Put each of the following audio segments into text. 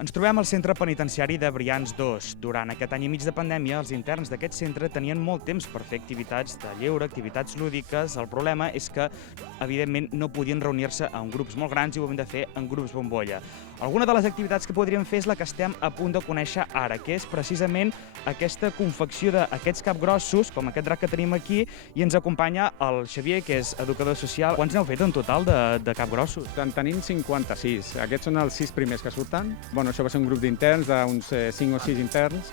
Ens trobem al centre penitenciari de Brians 2. Durant aquest any i mig de pandèmia, els interns d'aquest centre tenien molt temps per fer activitats de lleure, activitats lúdiques. El problema és que, evidentment, no podien reunir-se en grups molt grans i ho hem de fer en grups bombolla. Alguna de les activitats que podríem fer és la que estem a punt de conèixer ara, que és precisament aquesta confecció d'aquests capgrossos, com aquest drac que tenim aquí, i ens acompanya el Xavier, que és educador social. Quants n'heu fet en total de capgrossos? En tenim 56. Aquests són els 6 primers que surten. Això va ser un grup d'interns, d'uns 5 o 6 interns,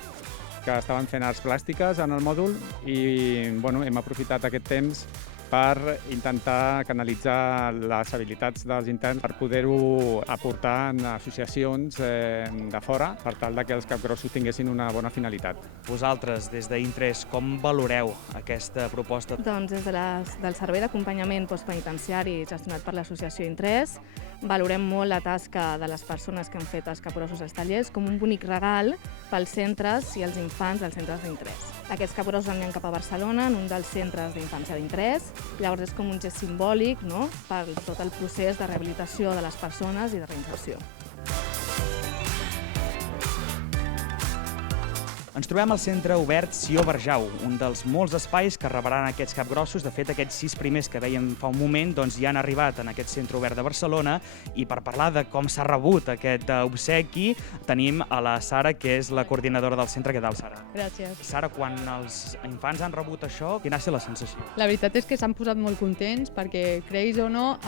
que estaven fent arts plàstiques en el mòdul i hem aprofitat aquest temps per intentar canalitzar les habilitats dels interns per poder-ho aportar en associacions de fora per tal que els capgrossos tinguessin una bona finalitat. Vosaltres, des d'Interès, com valoreu aquesta proposta? Doncs des del Servei d'Acompanyament Postpenitenciari gestionat per l'associació Interès, valorem molt la tasca de les persones que han fet els capgrossos als tallers com un bonic regal pels centres i els infants dels centres d'Interès. Aquests capgrossos aniran cap a Barcelona, en un dels centres d'infància d'Interès. Llavors és com un gest simbòlic, no?, per tot el procés de rehabilitació de les persones i de reinserció. Ens trobem al centre obert Sió Barjau, un dels molts espais que rebran aquests capgrossos. De fet, aquests 6 primers que vèiem fa un moment ja han arribat en aquest centre obert de Barcelona, i per parlar de com s'ha rebut aquest obsequi tenim a la Sara, que és la coordinadora del centre. Què tal, Sara? Gràcies. Sara, quan els infants han rebut això, quina ha estat la sensació? La veritat és que s'han posat molt contents perquè, creguis o no,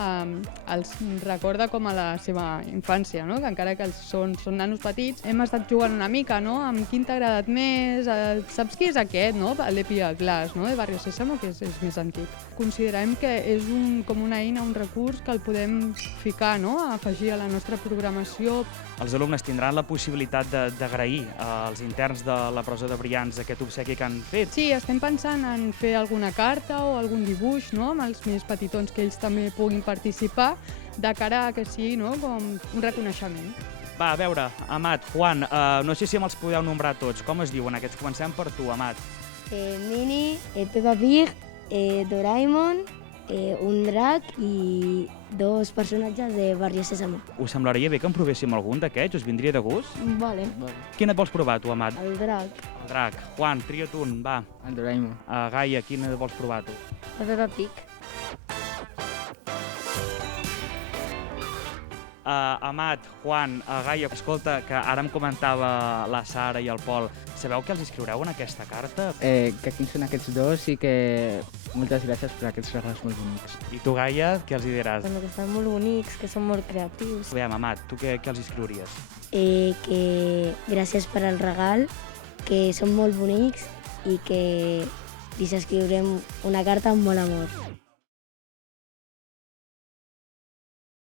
els recorda com a la seva infància, no? Que encara que són nanos petits, hem estat jugant una mica, no?, amb quin t'ha agradat més, saps qui és aquest, no?, l'Epi Glass, no?, de Barrio Sésamo, que és més antic. Considerem que és com una eina, un recurs que el podem ficar, no?, afegir a la nostra programació. Els alumnes tindran la possibilitat d'agrair als interns de la presó de Brians aquest obsequi que han fet? Sí, estem pensant en fer alguna carta o algun dibuix, no?, amb els més petitons, que ells també puguin participar, de cara a que sigui, no?, com un reconeixement. Va, a veure, Amat, Juan, no sé si me'ls podeu nombrar tots. Com es diuen aquests? Comencem per tu, Amat. Mini, Peppa Pig, Doraemon, un drac i 2 personatges de Barrio Sésamo. Us semblaria bé que en provéssim algun d'aquests? Us vindria de gust? Vale. Quin et vols provar, tu, Amat? El drac. El drac. Juan, tria't un, va. El Doraemon. Gaia, quin et vols provar, tu? El Peppa Pig. Amat, Juan, Gaia, escolta, que ara em comentava la Sara i el Pol. Sabeu què els escriureu en aquesta carta? Que quins són aquests dos i que moltes gràcies per aquests regals molt bonics. I tu, Gaia, què els hi diràs? Bueno, que estan molt bonics, que són molt creatius. Aviam, Amat, tu què els escriuries? Que gràcies per al regal, que són molt bonics i que li escriurem una carta amb molt amor.